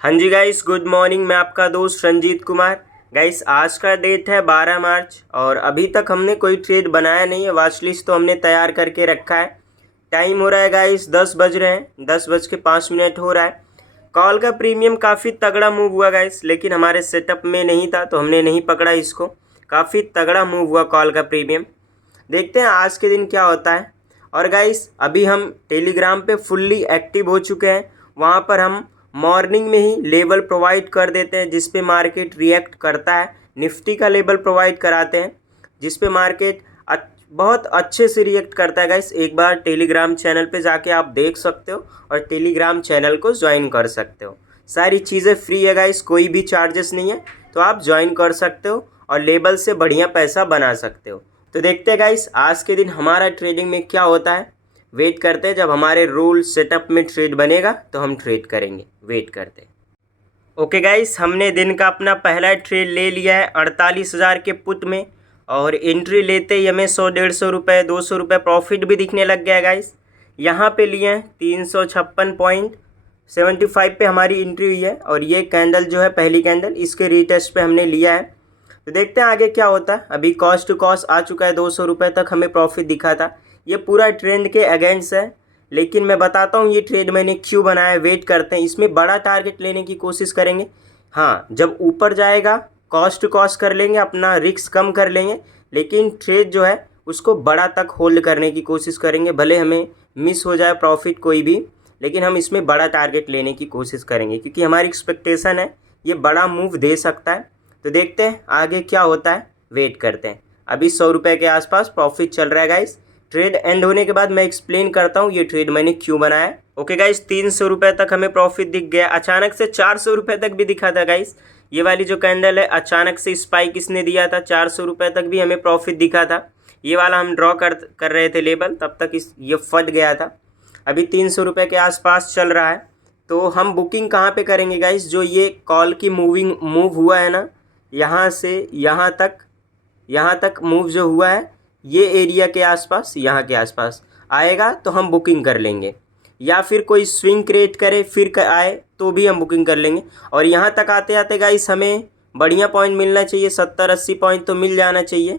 हाँ जी guys, good morning. मैं आपका दोस्त रंजीत कुमार। गाइस आज का डेट है 12 मार्च और अभी तक हमने कोई ट्रेड बनाया नहीं है। वॉच लिस्ट तो हमने तैयार करके रखा है। टाइम हो रहा है गाइस 10 बज रहे हैं, 10:05 हो रहा है। कॉल का प्रीमियम काफ़ी तगड़ा मूव हुआ गाइस, लेकिन हमारे सेटअप में नहीं था तो हमने नहीं पकड़ा इसको। काफ़ी तगड़ा मूव हुआ कॉल का प्रीमियम। देखते हैं आज के दिन क्या होता है। और गाइस अभी हम टेलीग्राम पे फुल्ली एक्टिव हो चुके हैं। वहाँ पर हम मॉर्निंग में ही लेवल प्रोवाइड कर देते हैं जिस पे मार्केट रिएक्ट करता है। निफ्टी का लेवल प्रोवाइड कराते हैं जिस पे मार्केट बहुत अच्छे से रिएक्ट करता है। गाइस एक बार टेलीग्राम चैनल पे जाके आप देख सकते हो और टेलीग्राम चैनल को ज्वाइन कर सकते हो। सारी चीज़ें फ्री है गाइस, कोई भी चार्जेस नहीं है, तो आप ज्वाइन कर सकते हो और लेवल से बढ़िया पैसा बना सकते हो। तो देखते हैं गाइस आज के दिन हमारा ट्रेडिंग में क्या होता है। वेट करते हैं, जब हमारे रूल सेटअप में ट्रेड बनेगा तो हम ट्रेड करेंगे। वेट करते हैं। ओके गाइस, हमने दिन का अपना पहला ट्रेड ले लिया है 48,000 के पुट में और एंट्री लेते ही हमें 100-150 रुपये 200 रुपये प्रॉफिट भी दिखने लग गया है गाइस। यहाँ पे लिए हैं 356.75 पे हमारी एंट्री हुई है और ये कैंडल जो है पहली कैंडल, इसके रीटेस्ट पे हमने लिया है। तो देखते हैं आगे क्या होता है। अभी कॉस्ट टू कॉस्ट आ चुका है, 200 रुपये तक हमें प्रॉफिट दिखा था। ये पूरा ट्रेंड के अगेंस्ट है, लेकिन मैं बताता हूँ ये ट्रेड मैंने क्यों बनाया। वेट करते हैं, इसमें बड़ा टारगेट लेने की कोशिश करेंगे। हाँ, जब ऊपर जाएगा कॉस्ट टू कॉस्ट कर लेंगे, अपना रिस्क कम कर लेंगे, लेकिन ट्रेड जो है उसको बड़ा तक होल्ड करने की कोशिश करेंगे। भले हमें मिस हो जाए प्रॉफिट कोई भी, लेकिन हम इसमें बड़ा टारगेट लेने की कोशिश करेंगे क्योंकि हमारी एक्सपेक्टेशन है ये बड़ा मूव दे सकता है। तो देखते हैं आगे क्या होता है, वेट करते हैं। अभी 100 रुपये के आसपास प्रॉफिट चल रहा है गाइस। ट्रेड एंड होने के बाद मैं एक्सप्लेन करता हूँ ये ट्रेड मैंने क्यों बनाया है। ओके गाइस, 300 रुपये तक हमें प्रॉफिट दिख गया। अचानक से 400 रुपये तक भी दिखा था गाइस। ये वाली जो कैंडल है अचानक से स्पाइक इसने दिया था, 400 रुपये तक भी हमें प्रॉफिट दिखा था। ये वाला हम ड्रॉ कर रहे थे लेवल, तब तक ये फट गया था। अभी 300 रुपये के आसपास चल रहा है। तो हम बुकिंग कहाँ पे करेंगे गाइस, जो ये कॉल की मूव हुआ है ना, यहाँ से यहाँ तक मूव जो हुआ है, ये एरिया के आसपास, यहाँ के आसपास आएगा तो हम बुकिंग कर लेंगे। या फिर कोई स्विंग क्रिएट करे फिर आए तो भी हम बुकिंग कर लेंगे। और यहाँ तक आते आते गाइस हमें बढ़िया पॉइंट मिलना चाहिए, 70-80 पॉइंट तो मिल जाना चाहिए।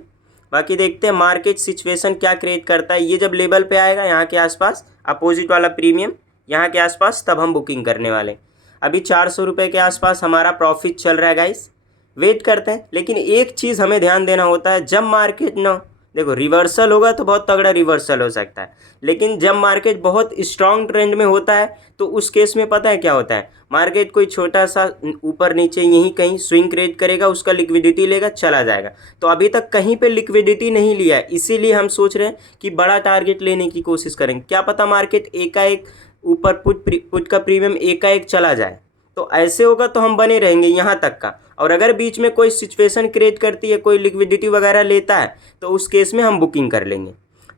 बाकी देखते हैं मार्केट सिचुएशन क्या क्रिएट करता है। ये जब लेवल पे आएगा यहाँ के आसपास, अपोजिट वाला प्रीमियम यहाँ के आसपास, तब हम बुकिंग करने वाले। अभी 400 रुपये के आसपास हमारा प्रॉफिट चल रहा है गाइस। वेट करते हैं, लेकिन एक चीज़ हमें ध्यान देना होता है, जब मार्केट ना देखो रिवर्सल होगा तो बहुत तगड़ा रिवर्सल हो सकता है, लेकिन जब मार्केट बहुत स्ट्रॉन्ग ट्रेंड में होता है तो उस केस में पता है क्या होता है, मार्केट कोई छोटा सा ऊपर नीचे यहीं कहीं स्विंग क्रिएट करेगा, उसका लिक्विडिटी लेगा, चला जाएगा। तो अभी तक कहीं पे लिक्विडिटी नहीं लिया है, इसीलिए हम सोच रहे हैं कि बड़ा टारगेट लेने की कोशिश करेंगे। क्या पता मार्केट एकाएक ऊपर पुट का प्रीमियम एकाएक चला जाए, तो ऐसे होगा तो हम बने रहेंगे यहाँ तक का। और अगर बीच में कोई सिचुएशन क्रिएट करती है, कोई लिक्विडिटी वगैरह लेता है, तो उस केस में हम बुकिंग कर लेंगे।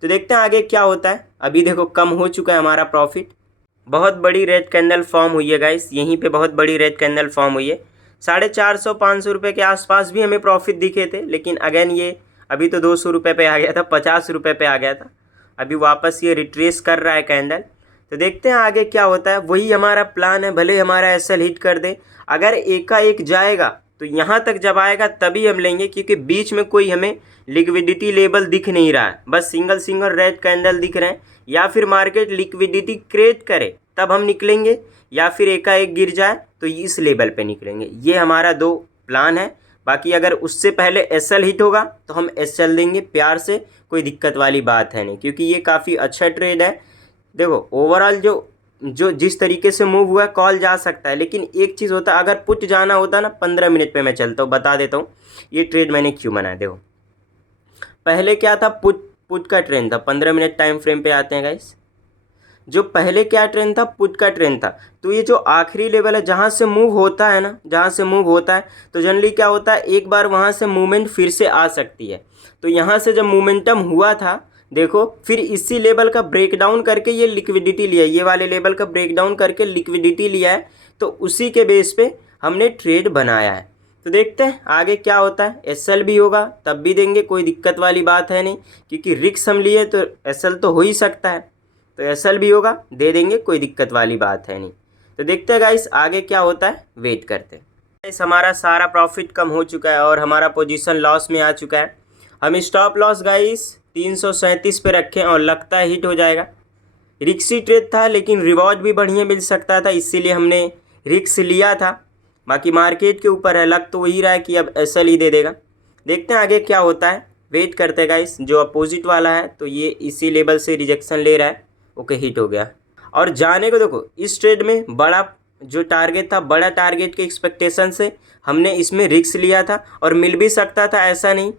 तो देखते हैं आगे क्या होता है। अभी देखो कम हो चुका है हमारा प्रॉफिट। बहुत बड़ी रेड कैंडल फॉर्म हुई है गाइस, यहीं पे बहुत बड़ी रेड कैंडल फॉर्म हुई है। 450-500 रुपये के आसपास भी हमें प्रॉफिट दिखे थे, लेकिन अगेन ये अभी तो 200 रुपये पे आ गया था, 50 रुपये पे आ गया था। अभी वापस ये रिट्रेस कर रहा है कैंडल। तो देखते हैं आगे क्या होता है। वही हमारा प्लान है, भले हमारा एसएल हिट कर दे, अगर एकाएक जाएगा तो यहाँ तक जब आएगा तभी हम लेंगे, क्योंकि बीच में कोई हमें लिक्विडिटी लेवल दिख नहीं रहा है, बस सिंगल रेड कैंडल दिख रहे हैं। या फिर मार्केट लिक्विडिटी क्रिएट करे तब हम निकलेंगे, या फिर एकाएक गिर जाए तो इस लेवल पे निकलेंगे। ये हमारा दो प्लान है। बाकी अगर उससे पहले एसएल हिट होगा तो हम एसएल देंगे प्यार से, कोई दिक्कत वाली बात है नहीं, क्योंकि ये काफ़ी अच्छा ट्रेड है। देखो ओवरऑल जो जिस तरीके से मूव हुआ है, कॉल जा सकता है, लेकिन एक चीज़ होता है, अगर पुट जाना होता ना 15 मिनट पे मैं चलता हूँ। बता देता हूँ ये ट्रेड मैंने क्यों बनाया। देखो पहले क्या था, पुट का ट्रेंड था। 15 मिनट टाइम फ्रेम पे आते हैं गाइस। जो पहले क्या ट्रेंड था, पुट का ट्रेंड था। तो ये जो आखिरी लेवल है जहाँ से मूव होता है ना, जहाँ से मूव होता है, तो जनरली क्या होता है, एक बार वहाँ से मूवमेंट फिर से आ सकती है। तो यहाँ से जब मूवमेंटम हुआ था, देखो फिर इसी लेवल का ब्रेकडाउन करके ये लिक्विडिटी लिया है, ये वाले लेवल का ब्रेकडाउन करके लिक्विडिटी लिया है, तो उसी के बेस पे हमने ट्रेड बनाया है। तो देखते हैं आगे क्या होता है। एसएल भी होगा तब भी देंगे, कोई दिक्कत वाली बात है नहीं, क्योंकि रिस्क हम लिए तो एसएल तो हो ही सकता है। तो एसएल भी होगा, दे देंगे, कोई दिक्कत वाली बात है नहीं। तो देखते हैं गाइस आगे क्या होता है, वेट करते हैं। गाइस हमारा सारा प्रॉफिट कम हो चुका है और हमारा पोजीशन लॉस में आ चुका है। हम स्टॉप लॉस गाइस 337 पे रखें और लगता है हिट हो जाएगा। रिक्सी ट्रेड था लेकिन रिवॉर्ड भी बढ़िया मिल सकता था, इसीलिए हमने रिक्स लिया था। बाकी मार्केट के ऊपर है, लग तो वही रहा है कि अब एसएल ही दे देगा। देखते हैं आगे क्या होता है, वेट करते हैं गाइस। जो अपोजिट वाला है तो ये इसी लेवल से रिजेक्शन ले रहा है। ओके, हिट हो गया और जाने को देखो इस ट्रेड में बड़ा जो टारगेट था, बड़ा टारगेट के एक्सपेक्टेशन से हमने इसमें रिस्क लिया था और मिल भी सकता था, ऐसा नहीं,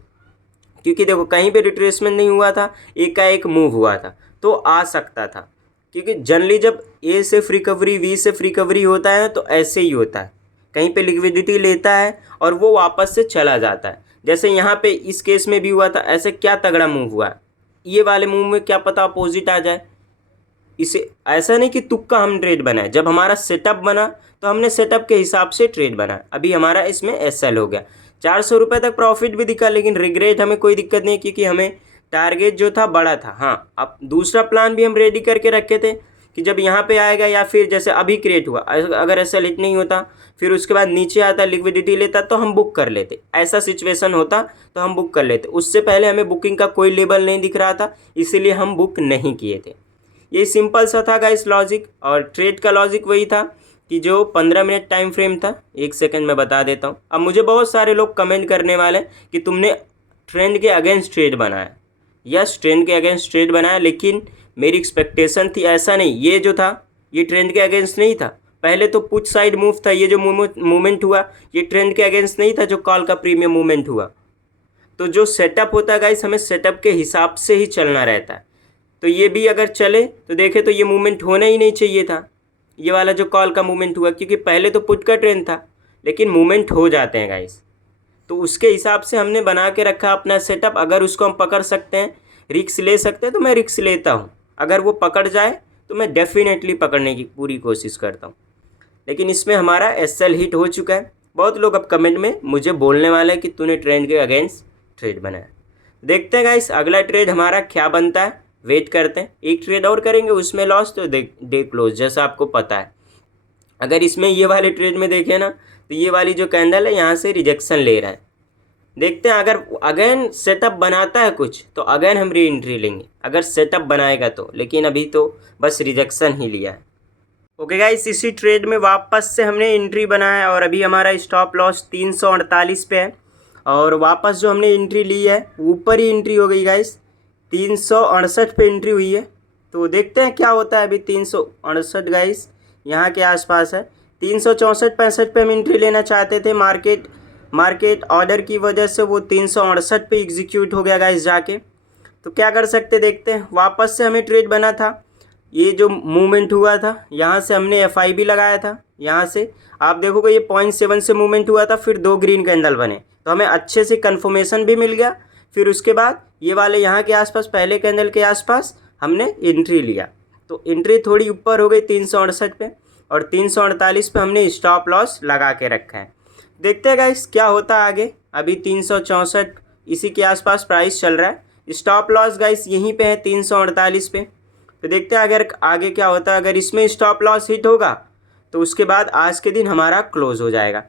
क्योंकि देखो कहीं पे रिट्रेसमेंट नहीं हुआ था, एकाएक मूव हुआ था तो आ सकता था। क्योंकि जनरली जब ए से रिकवरी, वी से रिकवरी होता है तो ऐसे ही होता है, कहीं पे लिक्विडिटी लेता है और वो वापस से चला जाता है। जैसे यहाँ पे इस केस में भी हुआ था, ऐसे क्या तगड़ा मूव हुआ, ये वाले मूव में क्या पता अपोजिट आ जाए। इसे ऐसा नहीं कि तुक्का हम ट्रेड बनाए, जब हमारा सेटअप बना तो हमने सेटअप के हिसाब से ट्रेड बनाया। अभी हमारा इसमें एसएल हो गया, 400 रुपये तक प्रॉफिट भी दिखा, लेकिन रिग्रेट हमें कोई दिक्कत नहीं, क्योंकि हमें टारगेट जो था बड़ा था। हाँ, अब दूसरा प्लान भी हम रेडी करके रखे थे कि जब यहाँ पे आएगा या फिर जैसे अभी क्रिएट हुआ, अगर एसएल हिट नहीं होता फिर उसके बाद नीचे आता लिक्विडिटी लेता तो हम बुक कर लेते, ऐसा सिचुएशन होता तो हम बुक कर लेते। उससे पहले हमें बुकिंग का कोई लेवल नहीं दिख रहा था, इसीलिए हम बुक नहीं किए थे। ये सिंपल सा था गाइस लॉजिक, और ट्रेड का लॉजिक वही था कि जो 15 मिनट टाइम फ्रेम था, 1 सेकंड में बता देता हूँ। अब मुझे बहुत सारे लोग कमेंट करने वाले कि तुमने ट्रेंड के अगेंस्ट ट्रेड बनाया। यस, ट्रेंड के अगेंस्ट ट्रेड बनाया, लेकिन मेरी एक्सपेक्टेशन थी ऐसा नहीं। ये जो था ये ट्रेंड के अगेंस्ट नहीं था, पहले तो पुट साइड मूव था। ये जो मूवमेंट हुआ ये ट्रेंड के अगेंस्ट नहीं था, जो कॉल का प्रीमियम मूवमेंट हुआ। तो जो सेटअप होता है गाइस, हमें सेटअप के हिसाब से ही चलना रहता है। तो ये भी अगर चले तो देखे तो ये मूवमेंट होना ही नहीं चाहिए था, ये वाला जो कॉल का मूवमेंट हुआ, क्योंकि पहले तो पुट का ट्रेंड था, लेकिन मूवमेंट हो जाते हैं गाइस। तो उसके हिसाब से हमने बना के रखा अपना सेटअप। अगर उसको हम पकड़ सकते हैं, रिक्स ले सकते हैं, तो मैं रिक्स लेता हूँ। अगर वो पकड़ जाए तो मैं डेफिनेटली पकड़ने की पूरी कोशिश करता हूँ। लेकिन इसमें हमारा एसएल हिट हो चुका है। बहुत लोग अब कमेंट में मुझे बोलने वाले हैं कि तूने ट्रेंड के अगेंस्ट ट्रेड बनाया। देखते हैं गाइस अगला ट्रेड हमारा क्या बनता है, वेट करते हैं। एक ट्रेड और करेंगे, उसमें लॉस तो डे क्लोज जैसा आपको पता है। अगर इसमें ये वाले ट्रेड में देखें ना, तो ये वाली जो कैंडल है यहाँ से रिजेक्शन ले रहा है। देखते हैं अगर अगेन सेटअप बनाता है कुछ तो अगेन हम री एंट्री लेंगे, अगर सेटअप बनाएगा तो। लेकिन अभी तो बस रिजेक्शन ही लिया है। ओके गाइस, इसी ट्रेड में वापस से हमने एंट्री बनाया और अभी हमारा स्टॉप लॉस 348 पे है। और वापस जो हमने एंट्री ली है ऊपर ही एंट्री हो गई गाइस, 368 पे एंट्री हुई है। तो देखते हैं क्या होता है। अभी 368 गाइस यहाँ के आसपास है। 364-65 पे हम एंट्री लेना चाहते थे, मार्केट ऑर्डर की वजह से वो 368 पे एग्जीक्यूट हो गया गाइस जाके। तो क्या कर सकते देखते हैं। वापस से हमें ट्रेड बना था, ये जो मूवमेंट हुआ था यहाँ से हमने एफआईबी लगाया था। यहाँ से आप देखोगे ये 0.7 से मूवमेंट हुआ था, फिर 2 ग्रीन कैंडल बने, तो हमें अच्छे से कन्फर्मेशन भी मिल गया। फिर उसके बाद ये वाले यहाँ के आसपास, पहले कैंडल के आसपास हमने एंट्री लिया। तो एंट्री थोड़ी ऊपर हो गई 368 पे, और 348 पे हमने स्टॉप लॉस लगा के रखा है। देखते हैं गाइस क्या होता है आगे। अभी 364 इसी के आसपास प्राइस चल रहा है। स्टॉप लॉस गाइस यहीं पे है 348 पे। तो देखते हैं अगर आगे क्या होता है। अगर इसमें स्टॉप लॉस हिट होगा तो उसके बाद आज के दिन हमारा क्लोज हो जाएगा।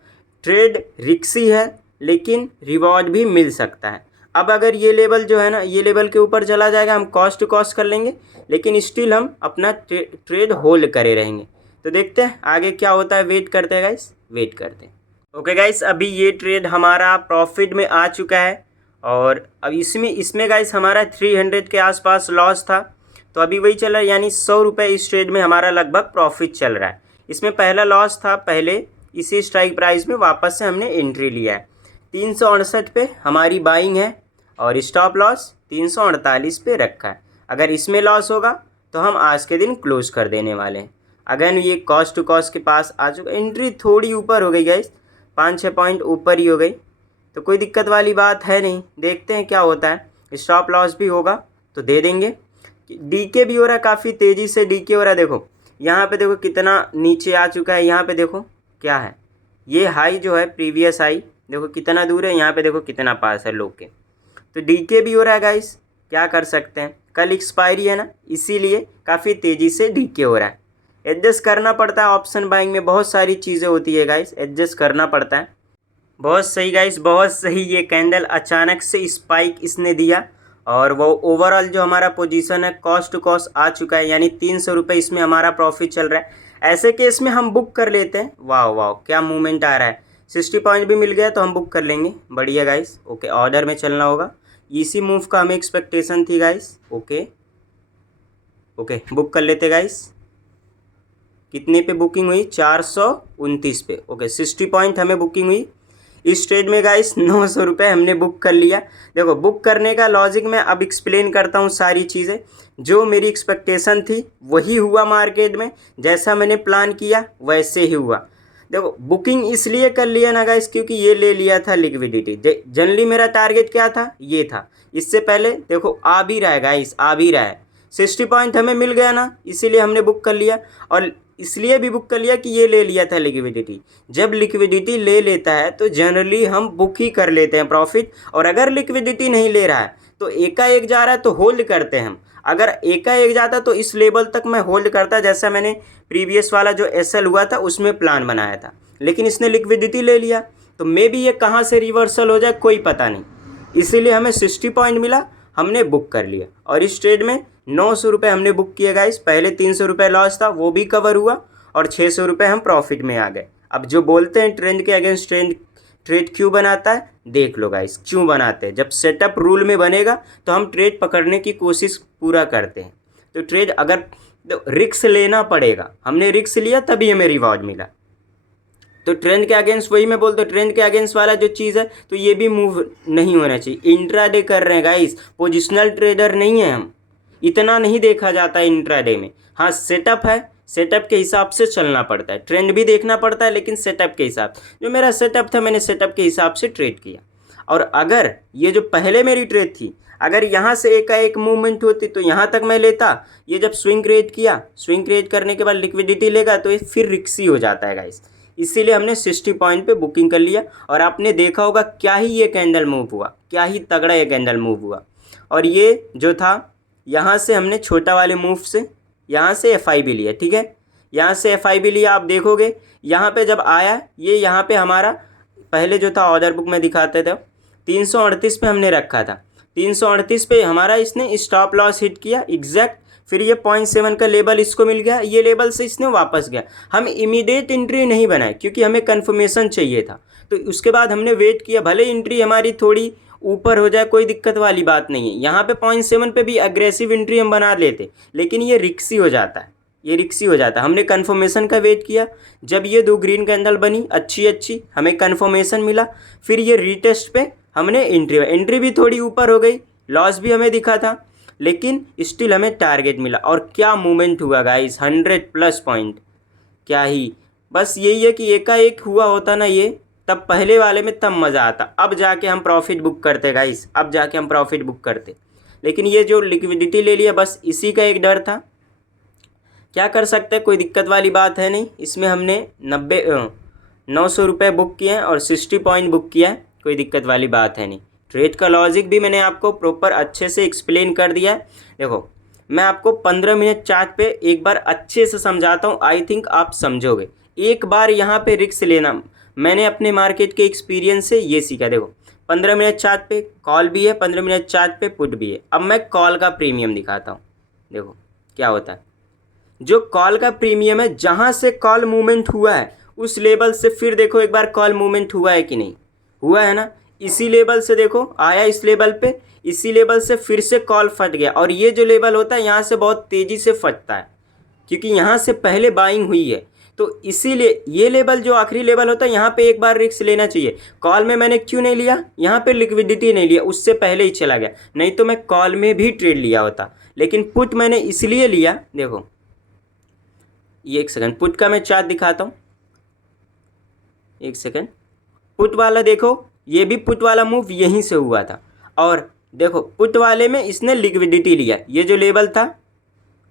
ट्रेड रिक्सी है लेकिन रिवॉर्ड भी मिल सकता है। अब अगर ये लेवल जो है ना, ये लेवल के ऊपर चला जाएगा, हम कॉस्ट टू कॉस्ट कर लेंगे, लेकिन स्टिल हम अपना ट्रेड होल्ड करे रहेंगे। तो देखते हैं आगे क्या होता है, वेट करते हैं गाइस, वेट करते हैं। ओके गाइस, अभी ये ट्रेड हमारा प्रॉफिट में आ चुका है और अब इसमें गाइस हमारा 300 के आसपास लॉस था। तो अभी वही चल रहा है, यानी 100 रुपये इस ट्रेड में हमारा लगभग प्रॉफिट चल रहा है। इसमें पहला लॉस था, पहले इसी स्ट्राइक प्राइस में वापस से हमने एंट्री लिया है। 368 पे हमारी बाइंग है और स्टॉप लॉस 348 पे रखा है। अगर इसमें लॉस होगा तो हम आज के दिन क्लोज कर देने वाले हैं। अगर ये कॉस्ट टू कॉस्ट के पास आ चुका, एंट्री थोड़ी ऊपर हो गई गाइस, 5-6 पॉइंट ऊपर ही हो गई, तो कोई दिक्कत वाली बात है नहीं। देखते हैं क्या होता है। स्टॉप लॉस भी होगा तो दे देंगे। डीके भी हो रहा है, काफ़ी तेज़ी से डीके हो रहा है। देखो यहाँ पे देखो कितना नीचे आ चुका है। यहाँ पे देखो क्या है, ये हाई जो है प्रीवियस हाई देखो कितना दूर है, यहाँ पे देखो कितना पास है लोग के। तो डीके भी हो रहा है गाइस, क्या कर सकते हैं। कल एक्सपायरी है ना, इसीलिए काफ़ी तेज़ी से डीके हो रहा है। एडजस्ट करना पड़ता है ऑप्शन बाइंग में, बहुत सारी चीज़ें होती है गाइस, एडजस्ट करना पड़ता है। बहुत सही गाइस, बहुत सही। ये कैंडल अचानक से स्पाइक इसने दिया और वो ओवरऑल जो हमारा पोजीशन है कॉस्ट टू कॉस्ट आ चुका है, यानी 300 रुपये इसमें हमारा प्रॉफिट चल रहा है। ऐसे केस में हम बुक कर लेते हैं। वाह वाह क्या मूवमेंट आ रहा है, 60 पॉइंट भी मिल गया तो हम बुक कर लेंगे। बढ़िया गाइस, ओके ऑर्डर में चलना होगा। इसी मूव का हमें एक्सपेक्टेशन थी गाइस। ओके ओके बुक कर लेते गाइस। कितने पे बुकिंग हुई? 429 पे। ओके 60 पॉइंट हमें बुकिंग हुई इस ट्रेड में गाइस। 900 रुपये हमने बुक कर लिया। देखो बुक करने का लॉजिक मैं अब एक्सप्लेन करता हूँ सारी चीज़ें। जो मेरी एक्सपेक्टेशन थी वही हुआ मार्केट में, जैसा मैंने प्लान किया वैसे ही हुआ। देखो बुकिंग इसलिए कर लिया ना गाइस क्योंकि ये ले लिया था लिक्विडिटी। जनरली मेरा टारगेट क्या था? ये था। इससे पहले देखो आ भी रहा है गाइस, आ भी रहा है। 60 पॉइंट हमें मिल गया ना, इसीलिए हमने बुक कर लिया। और इसलिए भी बुक कर लिया कि ये ले लिया था लिक्विडिटी। जब लिक्विडिटी ले लेता है तो जनरली हम बुक ही कर लेते हैं प्रॉफिट। और अगर लिक्विडिटी नहीं ले रहा है तो एकाएक जा रहा है तो होल्ड करते हैं हम। अगर एकाएक जाता तो इस लेवल तक मैं होल्ड करता, जैसा मैंने प्रीवियस वाला जो एसएल हुआ था उसमें प्लान बनाया था। लेकिन इसने लिक्विडिटी ले लिया तो मे भी ये कहाँ से रिवर्सल हो जाए कोई पता नहीं, इसीलिए हमें 60 पॉइंट मिला, हमने बुक कर लिया। और इस ट्रेड में 900 रुपये हमने बुक किए गाइस। पहले 300 रुपये लॉस था वो भी कवर हुआ और 600 रुपये हम प्रॉफिट में आ गए। अब जो बोलते हैं ट्रेंड के अगेंस्ट ट्रेड क्यों बनाता है, देख लो गाइस क्यों बनाते हैं। जब सेटअप रूल में बनेगा तो हम ट्रेड पकड़ने की कोशिश पूरा करते हैं। तो ट्रेड अगर रिस्क लेना पड़ेगा, हमने रिस्क लिया तभी हमें रिवॉर्ड मिला। तो ट्रेंड के अगेंस्ट वही मैं बोलता हूँ, ट्रेंड के अगेंस्ट वाला जो चीज़ है तो ये भी मूव नहीं होना चाहिए। इंट्राडे कर रहे हैं गाइस, पोजिशनल ट्रेडर नहीं है हम, इतना नहीं देखा जाता है इंट्राडे में। हाँ सेटअप है, सेटअप के हिसाब से चलना पड़ता है, ट्रेंड भी देखना पड़ता है लेकिन सेटअप के हिसाब। जो मेरा सेटअप था मैंने सेटअप के हिसाब से ट्रेड किया। और अगर ये जो पहले मेरी ट्रेड थी अगर यहाँ से एकाएक मूवमेंट होती तो यहाँ तक मैं लेता। ये जब स्विंग क्रिएट किया, स्विंग क्रिएट करने के बाद लिक्विडिटी लेगा तो ये फिर रिक्सी हो जाता है गाइस। इसीलिए हमने 60 पॉइंट पे बुकिंग कर लिया। और आपने देखा होगा क्या ही ये कैंडल मूव हुआ, क्या ही तगड़ा ये कैंडल मूव हुआ। और ये जो था यहाँ से हमने छोटा वाले मूव से यहाँ से FIB लिया, ठीक है, यहाँ से FIB लिया। आप देखोगे यहाँ पे जब आया ये यहाँ पे हमारा पहले जो था ऑर्डर बुक में दिखाते थे 338 पे हमने रखा था। 338 पे हमारा इसने स्टॉप लॉस हिट किया एग्जैक्ट। फिर ये 0.7 का लेवल इसको मिल गया, ये लेवल से इसने वापस गया। हम इमीडिएट एंट्री नहीं बनाए क्योंकि हमें कन्फर्मेशन चाहिए था। तो उसके बाद हमने वेट किया, भले एंट्री हमारी थोड़ी ऊपर हो जाए कोई दिक्कत वाली बात नहीं है। यहाँ पे 0.7 पे भी अग्रेसिव एंट्री हम बना लेते, लेकिन ये रिक्सी हो जाता है, ये रिक्सी हो जाता है। हमने कन्फर्मेशन का वेट किया, जब ये 2 ग्रीन कैंडल बनी अच्छी हमें कन्फर्मेशन मिला। फिर ये रीटेस्ट पे हमने एंट्री भी थोड़ी ऊपर हो गई, लॉस भी हमें दिखा था लेकिन स्टिल हमें टारगेट मिला। और क्या मूवमेंट हुआ गाइस, 100+ पॉइंट। क्या ही, बस यही है कि एकाएक हुआ होता ना ये, तब पहले वाले में तब मज़ा आता, अब जाके हम प्रॉफिट बुक करते गाइस, अब जाके हम प्रॉफिट बुक करते। लेकिन ये जो लिक्विडिटी ले लिया बस इसी का एक डर था। क्या कर सकते हैं, कोई दिक्कत वाली बात है नहीं। इसमें हमने 900 रुपये बुक किए हैं और 60 पॉइंट बुक किया है, कोई दिक्कत वाली बात है नहीं। ट्रेड का लॉजिक भी मैंने आपको प्रॉपर अच्छे से एक्सप्लेन कर दिया है। देखो मैं आपको 15 मिनट चार्ट पे एक बार अच्छे से समझाता हूँ, आई थिंक आप समझोगे। एक बार यहाँ पे रिस्क लेना, मैंने अपने मार्केट के एक्सपीरियंस से ये सीखा। देखो 15 मिनट चार्ट पे कॉल भी है, 15 मिनट चार्ट पे पुट भी है। अब मैं कॉल का प्रीमियम दिखाता हूँ। देखो क्या होता है, जो कॉल का प्रीमियम है जहाँ से कॉल मूवमेंट हुआ है उस लेवल से फिर देखो एक बार कॉल मूवमेंट हुआ है कि नहीं हुआ है ना। इसी लेवल से देखो आया इस लेवल पे, इसी लेवल से फिर से कॉल फट गया। और ये जो लेवल होता है यहाँ से बहुत तेज़ी से फटता है क्योंकि यहाँ से पहले बाइंग हुई है। तो इसीलिए ये लेवल जो आखिरी लेवल होता है यहाँ पे एक बार रिस्क लेना चाहिए। कॉल में मैंने क्यों नहीं लिया, यहाँ पे लिक्विडिटी नहीं लिया, उससे पहले ही चला गया, नहीं तो मैं कॉल में भी ट्रेड लिया होता। लेकिन पुट मैंने इसलिए लिया, देखो ये एक सेकंड पुट का मैं चार्ट दिखाता हूँ, एक सेकंड। पुट वाला देखो, ये भी पुट वाला मूव यहीं से हुआ था। और देखो पुट वाले में इसने लिक्विडिटी लिया, ये जो लेवल था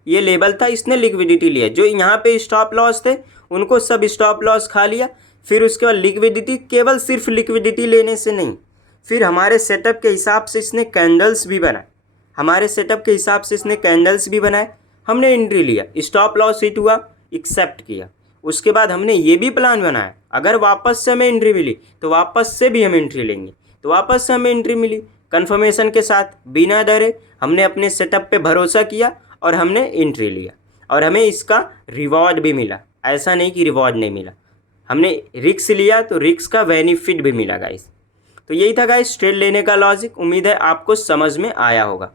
ये लेवल था, इसने लिक्विडिटी लिया। जो यहाँ पे स्टॉप लॉस थे उनको सब स्टॉप लॉस खा लिया। फिर उसके बाद लिक्विडिटी, केवल सिर्फ लिक्विडिटी लेने से नहीं, फिर हमारे सेटअप के हिसाब से इसने कैंडल्स भी बनाए, हमारे सेटअप के हिसाब से इसने कैंडल्स भी बनाए। हमने एंट्री लिया, स्टॉप लॉस हिट हुआ, एक्सेप्ट किया। उसके बाद हमने ये भी प्लान बनाया, अगर वापस से हमें एंट्री मिली तो वापस से भी हम एंट्री लेंगे। तो वापस से हमें एंट्री मिली कन्फर्मेशन के साथ, बिना डरे हमने अपने सेटअप पे भरोसा किया और हमने एंट्री लिया और हमें इसका रिवॉर्ड भी मिला। ऐसा नहीं कि रिवॉर्ड नहीं मिला, हमने रिस्क लिया तो रिस्क का बेनिफिट भी मिला गाइस। तो यही था गाइस ट्रेड लेने का लॉजिक। उम्मीद है आपको समझ में आया होगा।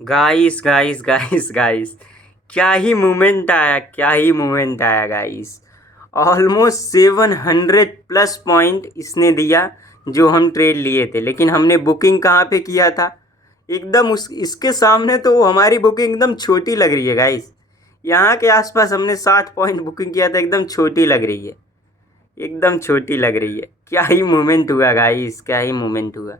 गाइस गाइस गाइस गाइस क्या ही मूवमेंट आया, क्या ही मूवमेंट आया गाइस। ऑलमोस्ट 700 प्लस पॉइंट इसने दिया जो हम ट्रेड लिए थे, लेकिन हमने बुकिंग कहाँ पे किया था, एकदम इसके सामने तो हमारी बुकिंग एकदम छोटी लग रही है गाइस। यहाँ के आसपास हमने 60 पॉइंट बुकिंग किया था, एकदम छोटी लग रही है, एकदम छोटी लग रही है। क्या ही मूवमेंट हुआ गाइस, क्या ही मूवमेंट हुआ।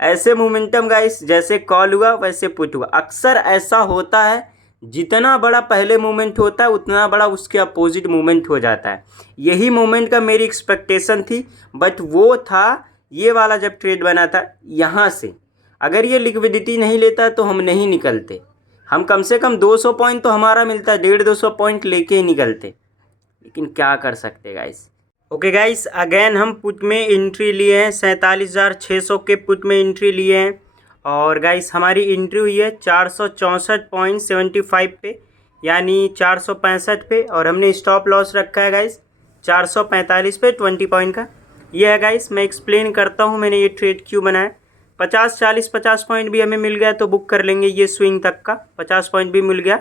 ऐसे मोमेंटम गाइस जैसे कॉल हुआ वैसे पुट हुआ। अक्सर ऐसा होता है, जितना बड़ा पहले मूवमेंट होता है उतना बड़ा उसके अपोजिट मूवमेंट हो जाता है। यही मूवमेंट का मेरी एक्सपेक्टेशन थी, बट वो था ये वाला जब ट्रेड बना था यहाँ से। अगर ये लिक्विडिटी नहीं लेता तो हम नहीं निकलते, हम कम से कम 200 पॉइंट तो हमारा मिलता, 150 पॉइंट लेके ही निकलते, लेकिन क्या कर सकते गाइस। ओके गाइस, अगेन हम पुट में एंट्री लिए हैं, 47,600 के पुट में एंट्री लिए हैं। और गाइस हमारी एंट्री हुई है 464.75 पे, यानी 465 पे, और हमने स्टॉप लॉस रखा है गाइस 445 पे 20 पॉइंट का। ये है गाइस, मैं एक्सप्लेन करता हूँ मैंने ये ट्रेड क्यों बनाया। 50 पॉइंट भी हमें मिल गया तो बुक कर लेंगे, ये स्विंग तक का 50 पॉइंट भी मिल गया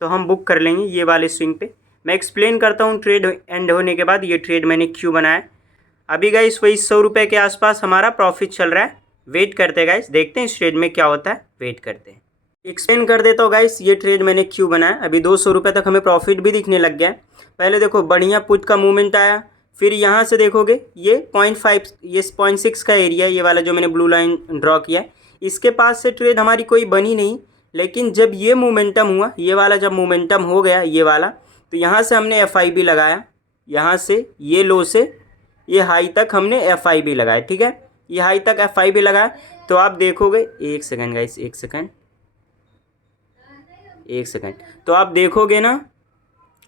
तो हम बुक कर लेंगे ये वाले स्विंग पे। मैं एक्सप्लेन करता हूँ ट्रेड एंड होने के बाद ये ट्रेड मैंने क्यों बनाया। अभी गाइस वही 100 रुपये के आसपास हमारा प्रॉफिट चल रहा है। वेट करते हैं गाइस, देखते हैं इस ट्रेड में क्या होता है, वेट करते हैं। एक्सप्लेन कर देता हूँ गाइस ये ट्रेड मैंने क्यों बनाया। अभी 200 रुपये तक हमें प्रॉफिट भी दिखने लग गया है। पहले देखो बढ़िया पुट का मूवमेंट आया, फिर यहाँ से देखोगे ये 0.5 ये 0.6 का एरिया, ये वाला जो मैंने ब्लू लाइन ड्रॉ किया है, इसके पास से ट्रेड हमारी कोई बनी नहीं। लेकिन जब ये मोमेंटम हुआ, ये वाला जब मोमेंटम हो गया ये वाला, तो यहाँ से हमने FIB लगाया, यहाँ से ये लो से ये हाई तक हमने FIB लगाया। ठीक है, ये हाई तक FIB लगाया तो आप देखोगे, एक सेकंड गाइस, एक सेकंड, तो आप देखोगे ना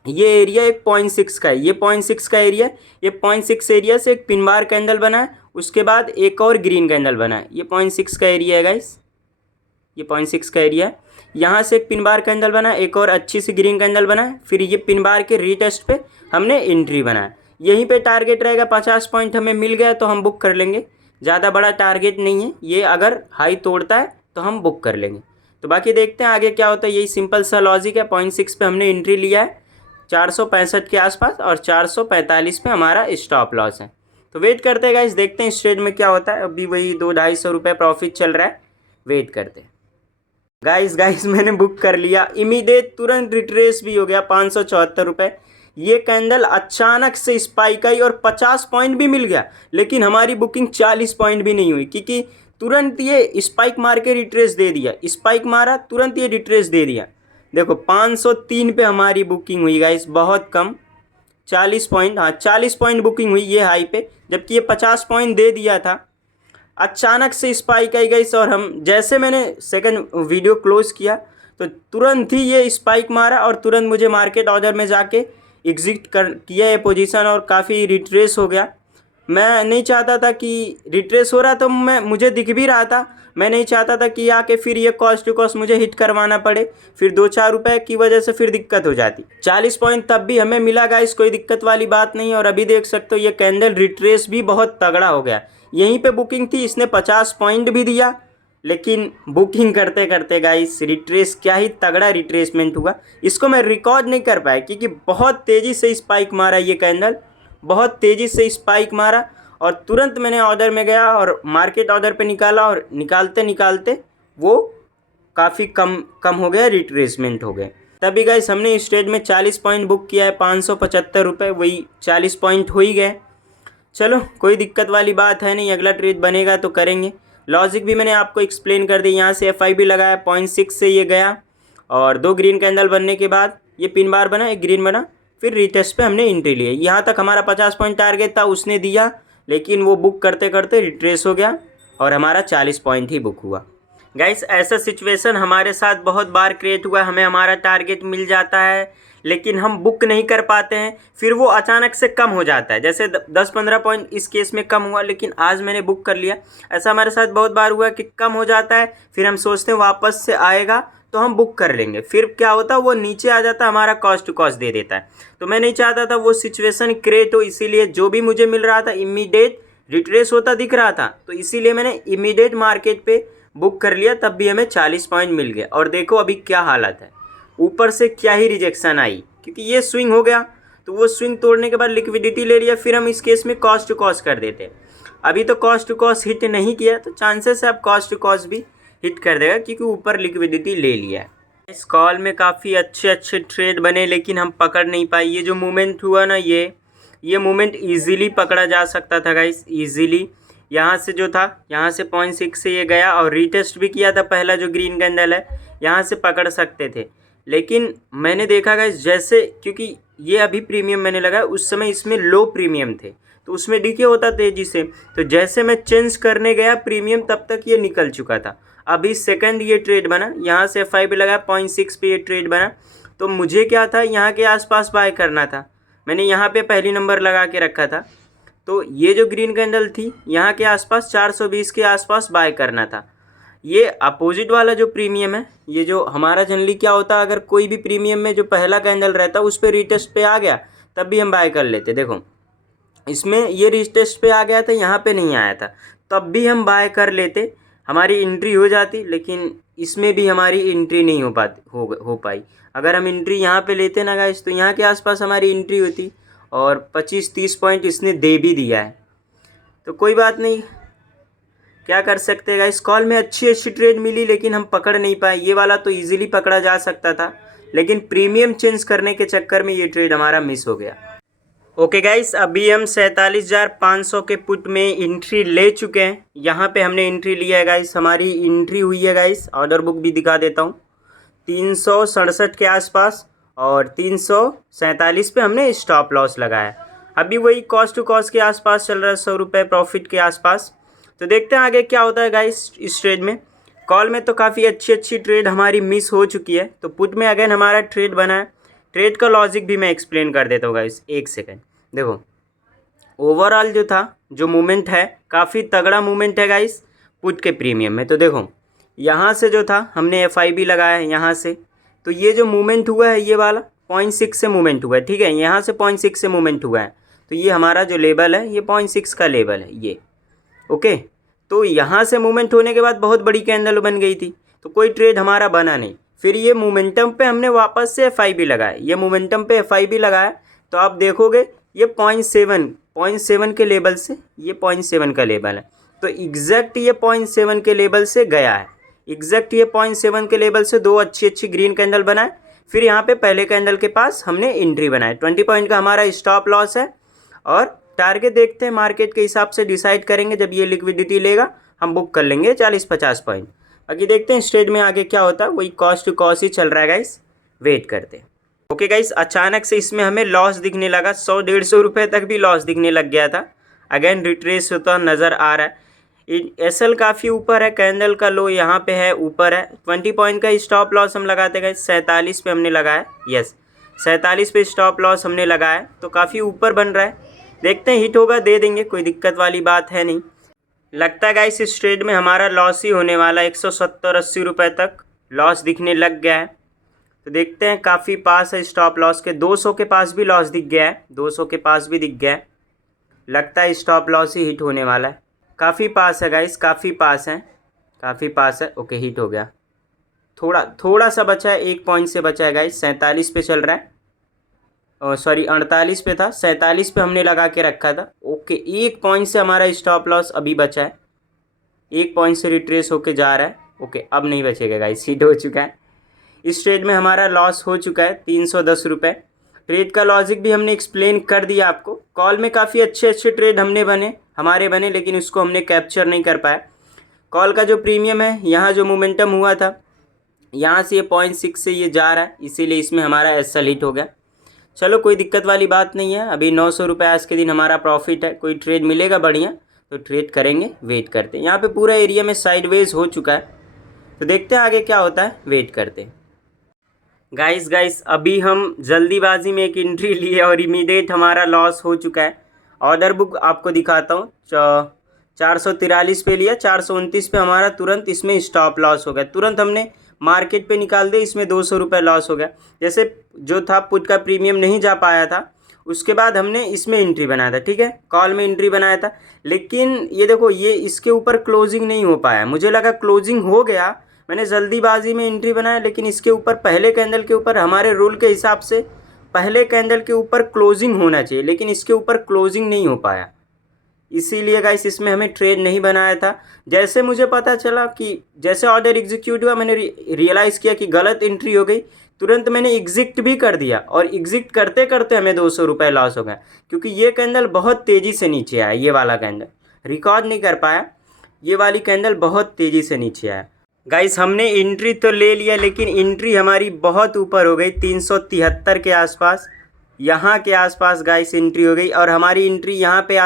ये एरिया एक 0.6 का है, ये 0.6 का एरिया, ये 0.6 एरिया से एक पिन बार कैंडल बना है, उसके बाद एक और ग्रीन कैंडल बना है, ये 0.6 का एरिया है गाइस, ये 0.6 का एरिया है। यहाँ से एक पिन बार कैंडल बना है, एक और अच्छी सी ग्रीन कैंडल बना है, फिर ये पिन बार के रीटेस्ट पे हमने एंट्री बनाया। यहीं पे टारगेट रहेगा, 50 पॉइंट हमें मिल गया तो हम बुक कर लेंगे, ज़्यादा बड़ा टारगेट नहीं है ये, अगर हाई तोड़ता है तो हम बुक कर लेंगे। तो बाकी देखते हैं आगे क्या होता है। यही सिंपल सा लॉजिक है। 0.6 पे हमने एंट्री लिया है 465 के आसपास, और 445 पे हमारा स्टॉप लॉस है। तो वेट करते हैं गाइस, देखते हैं इस ट्रेड में क्या होता है। अभी वही 200-250 रुपये प्रॉफिट चल रहा है, वेट करते हैं। गाइस मैंने बुक कर लिया, इमीडिएट तुरंत रिट्रेस भी हो गया 574 रुपये। ये कैंडल अचानक से स्पाइक आई और 50 पॉइंट भी मिल गया, लेकिन हमारी बुकिंग 40 पॉइंट भी नहीं हुई, क्योंकि तुरंत ये स्पाइक मार के रिट्रेस दे दिया, स्पाइक मारा तुरंत ये रिट्रेस दे दिया। देखो 503 पे हमारी बुकिंग हुई गाइस, बहुत कम, 40 पॉइंट, हाँ 40 पॉइंट बुकिंग हुई ये हाई पे, जबकि ये 50 पॉइंट दे दिया था। अचानक से स्पाइक आई गई और हम जैसे मैंने सेकंड वीडियो क्लोज किया तो तुरंत ही ये स्पाइक मारा और तुरंत मुझे मार्केट ऑर्डर में जाके एग्जिट कर किया ये पोजीशन और काफ़ी रिट्रेस हो गया। मैं नहीं चाहता था कि रिट्रेस हो रहा तो मुझे दिख भी रहा था, मैं नहीं चाहता था कि आके फिर ये कॉस्ट टू कॉस्ट मुझे हिट करवाना पड़े, फिर 2-4 रुपये की वजह से फिर दिक्कत हो जाती। 40 पॉइंट तब भी हमें मिला गाइस, कोई दिक्कत वाली बात नहीं। और अभी देख सकते हो ये कैंडल रिट्रेस भी बहुत तगड़ा हो गया। यहीं पे बुकिंग थी, इसने 50 पॉइंट भी दिया, लेकिन बुकिंग करते करते गाइस रिट्रेस, क्या ही तगड़ा रिट्रेसमेंट हुआ। इसको मैं रिकॉर्ड नहीं कर पाया क्योंकि बहुत तेज़ी से स्पाइक मारा ये कैंडल, बहुत तेज़ी से स्पाइक मारा और तुरंत मैंने ऑर्डर में गया और मार्केट ऑर्डर पे निकाला और निकालते निकालते वो काफ़ी कम हो गया, रिट्रेसमेंट हो गए। तभी गाइस हमने इस ट्रेड में 40 पॉइंट बुक किया है, 575 रुपये, वही 40 पॉइंट हो ही गए। चलो कोई दिक्कत वाली बात है नहीं, अगला ट्रेड बनेगा तो करेंगे। लॉजिक भी मैंने आपको एक्सप्लेन कर दी। यहाँ से FIB लगाया, 0.6 से ये गया और 2 ग्रीन कैंडल बनने के बाद ये पिन बार बना, एक ग्रीन बना, फिर रिटेस्ट पे हमने एंट्री ली। यहाँ तक हमारा 50 पॉइंट टारगेट था, उसने दिया, लेकिन वो बुक करते करते रिट्रेस हो गया और हमारा 40 पॉइंट ही बुक हुआ। गाइस ऐसा सिचुएशन हमारे साथ बहुत बार क्रिएट हुआ, हमें हमारा टारगेट मिल जाता है लेकिन हम बुक नहीं कर पाते हैं, फिर वो अचानक से कम हो जाता है। जैसे 10-15 पॉइंट इस केस में कम हुआ, लेकिन आज मैंने बुक कर लिया। ऐसा हमारे साथ बहुत बार हुआ कि कम हो जाता है, फिर हम सोचते हैं वापस से आएगा तो हम बुक कर लेंगे, फिर क्या होता है वो नीचे आ जाता है, हमारा कॉस्ट टू कॉस्ट दे देता है। तो मैं नहीं चाहता था वो सिचुएशन क्रिएट हो, इसीलिए जो भी मुझे मिल रहा था इमीडिएट रिट्रेस होता दिख रहा था, तो इसीलिए मैंने इमीडिएट मार्केट पे बुक कर लिया। तब भी हमें 40 पॉइंट मिल गया। और देखो अभी क्या हालत है, ऊपर से क्या ही रिजेक्शन आई, क्योंकि ये स्विंग हो गया, तो वो स्विंग तोड़ने के बाद लिक्विडिटी ले लिया, फिर हम इस केस में कॉस्ट टू कॉस्ट कर देते। अभी तो कॉस्ट टू कॉस्ट हिट नहीं किया, तो चांसेस है अब कॉस्ट टू कॉस्ट भी हिट कर देगा, क्योंकि ऊपर लिक्विडिटी ले लिया है। इस कॉल में काफ़ी अच्छे ट्रेड बने, लेकिन हम पकड़ नहीं पाए। ये जो मूवमेंट हुआ ना, ये मूवमेंट इजीली पकड़ा जा सकता था गाइस, इजीली। यहाँ से जो था, यहाँ से 0.6 से ये गया और रीटेस्ट भी किया था, पहला जो ग्रीन कैंडल है यहाँ से पकड़ सकते थे। लेकिन मैंने देखा गाइस, जैसे क्योंकि ये अभी प्रीमियम मैंने लगाया, उस समय इसमें लो प्रीमियम थे, तो उसमें डीके होता तेज़ी से, तो जैसे मैं चेंज करने गया प्रीमियम, तब तक ये निकल चुका था। अभी सेकंड ये ट्रेड बना, यहाँ से FI पे लगा 0.6 पे ये ट्रेड बना, तो मुझे क्या था, यहाँ के आसपास बाय करना था। मैंने यहाँ पे पहली नंबर लगा के रखा था, तो ये जो ग्रीन कैंडल थी यहाँ के आसपास 420 के आसपास बाय करना था। ये अपोजिट वाला जो प्रीमियम है, ये जो हमारा जनरली क्या होता है, अगर कोई भी प्रीमियम में जो पहला कैंडल रहता है उस पर रीटेस्ट पे आ गया, तब भी हम बाय कर लेते। देखो इसमें ये रीटेस्ट पे आ गया था, यहाँ पे नहीं आया था, तब भी हम बाय कर लेते, हमारी एंट्री हो जाती। लेकिन इसमें भी हमारी एंट्री नहीं हो पाई। अगर हम एंट्री यहाँ पे लेते ना गाइस, तो यहाँ के आसपास हमारी एंट्री होती, और 25-30 पॉइंट इसने दे भी दिया है। तो कोई बात नहीं, क्या कर सकते हैं गाइस। कॉल में अच्छी ट्रेड मिली, लेकिन हम पकड़ नहीं पाए। ये वाला तो ईजिली पकड़ा जा सकता था, लेकिन प्रीमियम चेंज करने के चक्कर में ये ट्रेड हमारा मिस हो गया। ओके गाइस, अभी हम 47,500 के पुट में एंट्री ले चुके हैं। यहाँ पे हमने एंट्री लिया है गाइस, हमारी एंट्री हुई है गाइस, ऑर्डर बुक भी दिखा देता हूँ, 367 के आसपास, और 347 पे हमने स्टॉप लॉस लगाया। अभी वही कॉस्ट टू कॉस्ट के आसपास चल रहा है, 100 रुपये प्रॉफिट के आसपास। तो देखते हैं आगे क्या होता है गाइस इस ट्रेड में। कॉल में तो काफ़ी अच्छी ट्रेड हमारी मिस हो चुकी है, तो पुट में अगेन हमारा ट्रेड बना है। ट्रेड का लॉजिक भी मैं एक्सप्लेन कर देता हूँ गाइस, एक सेकेंड। देखो ओवरऑल जो था, जो मूवमेंट है, काफ़ी तगड़ा मूवमेंट है गाइस पुट के प्रीमियम में। तो देखो यहाँ से जो था हमने FIB लगाया है यहाँ से, तो ये जो मूवमेंट हुआ है ये वाला 0.6 से मूवमेंट हुआ है, ठीक है, यहाँ से 0.6 से मूवमेंट हुआ है, तो ये हमारा जो लेवल है ये 0.6 का लेवल है ये। ओके, तो यहाँ से मूवमेंट होने के बाद बहुत बड़ी कैंडल बन गई थी, तो कोई ट्रेड हमारा बना नहीं। फिर ये मोमेंटम पे हमने वापस से FIB लगाया, ये मोमेंटम पे FIB लगाया, तो आप देखोगे ये 0.7 के लेवल से, ये 0.7 का लेवल है, तो एग्जैक्ट ये 0.7 के लेवल से गया है, एग्जैक्ट ये 0.7 के लेवल से दो अच्छी ग्रीन कैंडल बनाए। फिर यहाँ पे पहले कैंडल के पास हमने एंट्री बनाए, 20 पॉइंट का हमारा स्टॉप लॉस है, और टारगेट देखते हैं मार्केट के हिसाब से डिसाइड करेंगे। जब ये लिक्विडिटी लेगा हम बुक कर लेंगे 40-50 पॉइंट। बाकी देखते हैं इस ट्रेड में आगे क्या होता है, वही कॉस्ट टू कॉस्ट ही चल रहा है गाइस, वेट करते हैं। ओके गाइस, अचानक से इसमें हमें लॉस दिखने लगा, 100-150 रुपये तक भी लॉस दिखने लग गया था। अगेन रिट्रेस होता नज़र आ रहा है। SL काफ़ी ऊपर है, कैंडल का लो यहाँ पे है, ऊपर है। 20 पॉइंट का स्टॉप लॉस हम लगाते गए, 47 पे हमने लगाया, यस 47 पे स्टॉप लॉस हमने लगाया, तो काफ़ी ऊपर बन रहा है। देखते हैं हिट होगा, दे देंगे, कोई दिक्कत वाली बात है नहीं। लगता है गाइस इस ट्रेड में हमारा लॉस ही होने वाला है, 170-80 रुपये तक लॉस दिखने लग गया है। तो देखते हैं, काफ़ी पास है स्टॉप लॉस के, 200 के पास भी लॉस दिख गया है, 200 के पास भी दिख गया है। लगता है स्टॉप लॉस ही हिट होने वाला है, काफ़ी पास है गाइस, काफ़ी पास है, काफ़ी पास है। ओके, हिट हो गया, थोड़ा सा बचा है, 1 पॉइंट से बचा है गाइस, 47 पे चल रहा है, सॉरी 48 पे था, 47 पे हमने लगा के रखा था। ओके, 1 पॉइंट से हमारा स्टॉप लॉस अभी बचा है, 1 पॉइंट से रिट्रेस होके जा रहा है। ओके, अब नहीं बचेगा गाइस, हिट हो चुका है। इस ट्रेड में हमारा लॉस हो चुका है 310 रुपये। ट्रेड का लॉजिक भी हमने एक्सप्लेन कर दिया आपको। कॉल में काफ़ी अच्छे ट्रेड हमारे बने, लेकिन उसको हमने कैप्चर नहीं कर पाया। कॉल का जो प्रीमियम है, यहाँ जो मोमेंटम हुआ था, यहाँ से ये 0.6 से ये जा रहा है, इसीलिए इसमें हमारा SL हिट हो गया। चलो, कोई दिक्कत वाली बात नहीं है। अभी 900 रुपये आज के दिन हमारा प्रॉफिट है। कोई ट्रेड मिलेगा बढ़िया तो ट्रेड करेंगे, वेट करते हैं। यहाँ पे पूरा एरिया में साइडवेज हो चुका है, तो देखते हैं आगे क्या होता है, वेट करते हैं। गाइस अभी हम जल्दीबाजी में एक एंट्री लिए और इमीडिएट हमारा लॉस हो चुका है। ऑर्डर बुक आपको दिखाता हूँ। 443 पे लिया, 429 पे हमारा तुरंत इसमें स्टॉप लॉस हो गया। तुरंत हमने मार्केट पे निकाल दिया, इसमें 200 रुपये लॉस हो गया। जैसे जो था पुट का प्रीमियम नहीं जा पाया था, उसके बाद हमने इसमें एंट्री बनाया था, ठीक है, कॉल में एंट्री बनाया था। लेकिन ये देखो, ये इसके ऊपर क्लोजिंग नहीं हो पाया। मुझे लगा क्लोजिंग हो गया, मैंने जल्दीबाजी में एंट्री बनाया, लेकिन इसके ऊपर पहले कैंडल के ऊपर हमारे रूल के हिसाब से पहले कैंडल के ऊपर क्लोजिंग होना चाहिए, लेकिन इसके ऊपर क्लोजिंग नहीं हो पाया। इसीलिए गाइस इसमें हमें ट्रेड नहीं बनाया था। जैसे मुझे पता चला कि जैसे ऑर्डर एग्जीक्यूट हुआ, मैंने रियलाइज़ किया कि गलत एंट्री हो गई, तुरंत मैंने एग्जिट भी कर दिया और एग्जिट करते करते हमें 200 रुपये लॉस हो गया, क्योंकि ये कैंडल बहुत तेज़ी से नीचे आया। ये वाला कैंडल रिकॉर्ड नहीं कर पाया, ये वाली कैंडल बहुत तेज़ी से नीचे आया। गाइस हमने एंट्री तो ले लिया, लेकिन एंट्री हमारी बहुत ऊपर हो गई, 373 के आसपास, यहाँ के आसपास गाइस एंट्री हो गई। और हमारी एंट्री यहाँ पे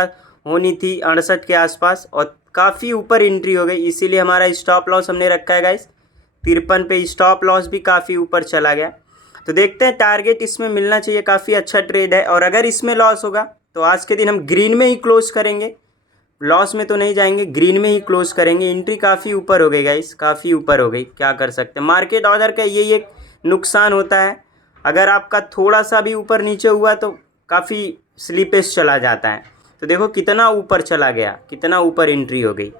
होनी थी 68 के आसपास, और काफ़ी ऊपर एंट्री हो गई। इसीलिए हमारा स्टॉप लॉस हमने रखा है गाइस 53 पे। स्टॉप लॉस भी काफ़ी ऊपर चला गया। तो देखते हैं, टारगेट इसमें मिलना चाहिए, काफ़ी अच्छा ट्रेड है। और अगर इसमें लॉस होगा तो आज के दिन हम ग्रीन में ही क्लोज करेंगे, लॉस में तो नहीं जाएंगे, ग्रीन में ही क्लोज करेंगे। एंट्री काफ़ी ऊपर हो गई गाइस, काफ़ी ऊपर हो गई, क्या कर सकते हैं। मार्केट ऑर्डर का यही एक नुकसान होता है, अगर आपका थोड़ा सा भी ऊपर नीचे हुआ तो काफ़ी स्लीपेज चला जाता है। तो देखो कितना ऊपर चला गया, कितना ऊपर एंट्री हो गई,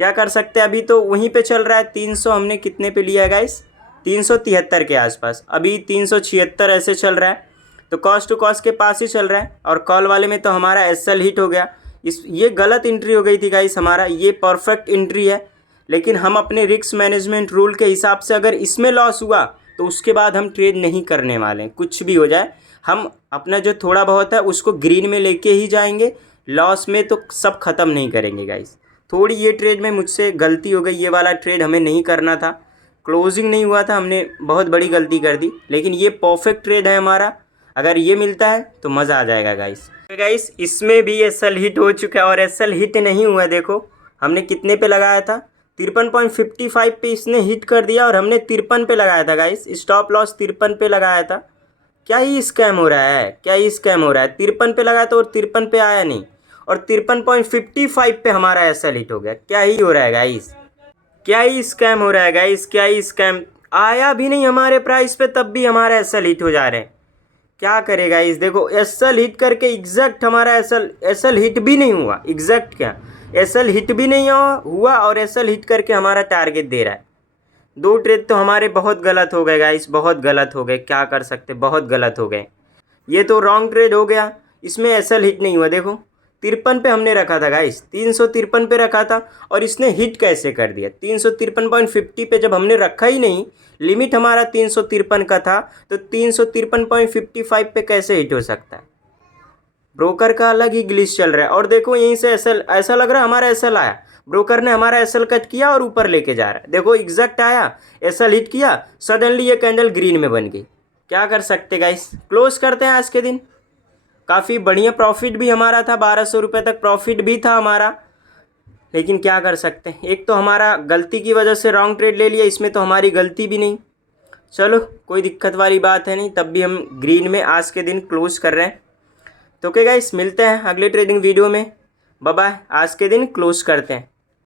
क्या कर सकते हैं। अभी तो वहीं पे चल रहा है 300, हमने कितने पे लिया है गाइस, 373 के आसपास, अभी 376 ऐसे चल रहा है। तो कॉस्ट टू कॉस्ट के पास ही चल रहा है। और कॉल वाले में तो हमारा एसएल हिट हो गया। ये गलत एंट्री हो गई थी गाइस हमारा, ये परफेक्ट एंट्री है, लेकिन हम अपने रिस्क मैनेजमेंट रूल के हिसाब से अगर इसमें लॉस हुआ तो उसके बाद हम ट्रेड नहीं करने वाले हैं। कुछ भी हो जाए, हम अपना जो थोड़ा बहुत है उसको ग्रीन में लेके ही जाएंगे, लॉस में तो सब ख़त्म नहीं करेंगे गाइस। थोड़ी ये ट्रेड में मुझसे गलती हो गई, ये वाला ट्रेड हमें नहीं करना था, क्लोजिंग नहीं हुआ था, हमने बहुत बड़ी गलती कर दी। लेकिन ये परफेक्ट ट्रेड है हमारा, अगर ये मिलता है तो मज़ा आ जाएगा गाइस। इसमें भी एसएल हिट हो चुका है, और एसएल हिट नहीं हुआ। देखो हमने कितने पे लगाया था, 53.55 पे इसने हिट कर दिया, और हमने 53 पे लगाया था गाइस। स्टॉप लॉस 53 पे लगाया था। क्या ही स्कैम हो रहा है, क्या ही स्कैम हो रहा है। 53 पे लगाया था और 53 पे आया नहीं, और 53.55 पे हमारा एसएल हिट हो गया। क्या ही हो रहा है गाइस, क्या ही स्कैम हो रहा है गाइस, क्या ही स्कैम। आया भी नहीं हमारे प्राइस पे, तब भी हमारा एसएल हिट हो जा रहे हैं। क्या करेगा इस, देखो एसएल हिट करके एग्जैक्ट हमारा एसएल हिट भी नहीं हुआ। एग्जैक्ट क्या, एसएल हिट भी नहीं हुआ और एसएल हिट करके हमारा टारगेट दे रहा है। दो ट्रेड तो हमारे बहुत गलत हो गए गाइस, बहुत गलत हो गए, क्या कर सकते, बहुत गलत हो गए। ये तो रॉन्ग ट्रेड हो गया, इसमें एसएल हिट नहीं हुआ। देखो 53 पे हमने रखा था गाइस, 353 पे रखा था, और इसने हिट कैसे कर दिया 353.50 पे। जब हमने रखा ही नहीं, लिमिट हमारा 353 का था, तो 353.55 पे कैसे हिट हो सकता है। ब्रोकर का अलग ही ग्लिच चल रहा है। और देखो यहीं से एसएल, ऐसा लग रहा है हमारा एसएल आया, ब्रोकर ने हमारा एसएल कट किया और ऊपर लेके जा रहा है। देखो एग्जैक्ट आया, एसएल हिट किया, सडनली ये कैंडल ग्रीन में बन गई। क्या कर सकते गाइस, क्लोज करते हैं आज के दिन। काफ़ी बढ़िया प्रॉफिट भी हमारा था, 1200 रुपये तक प्रॉफिट भी था हमारा, लेकिन क्या कर सकते हैं। एक तो हमारा गलती की वजह से रॉन्ग ट्रेड ले लिया, इसमें तो हमारी गलती भी नहीं। चलो कोई दिक्कत वाली बात है नहीं, तब भी हम ग्रीन में आज के दिन क्लोज कर रहे हैं। तो ओके गाइस, मिलते हैं अगले ट्रेडिंग वीडियो में। बाय बाय, आज के दिन क्लोज करते हैं।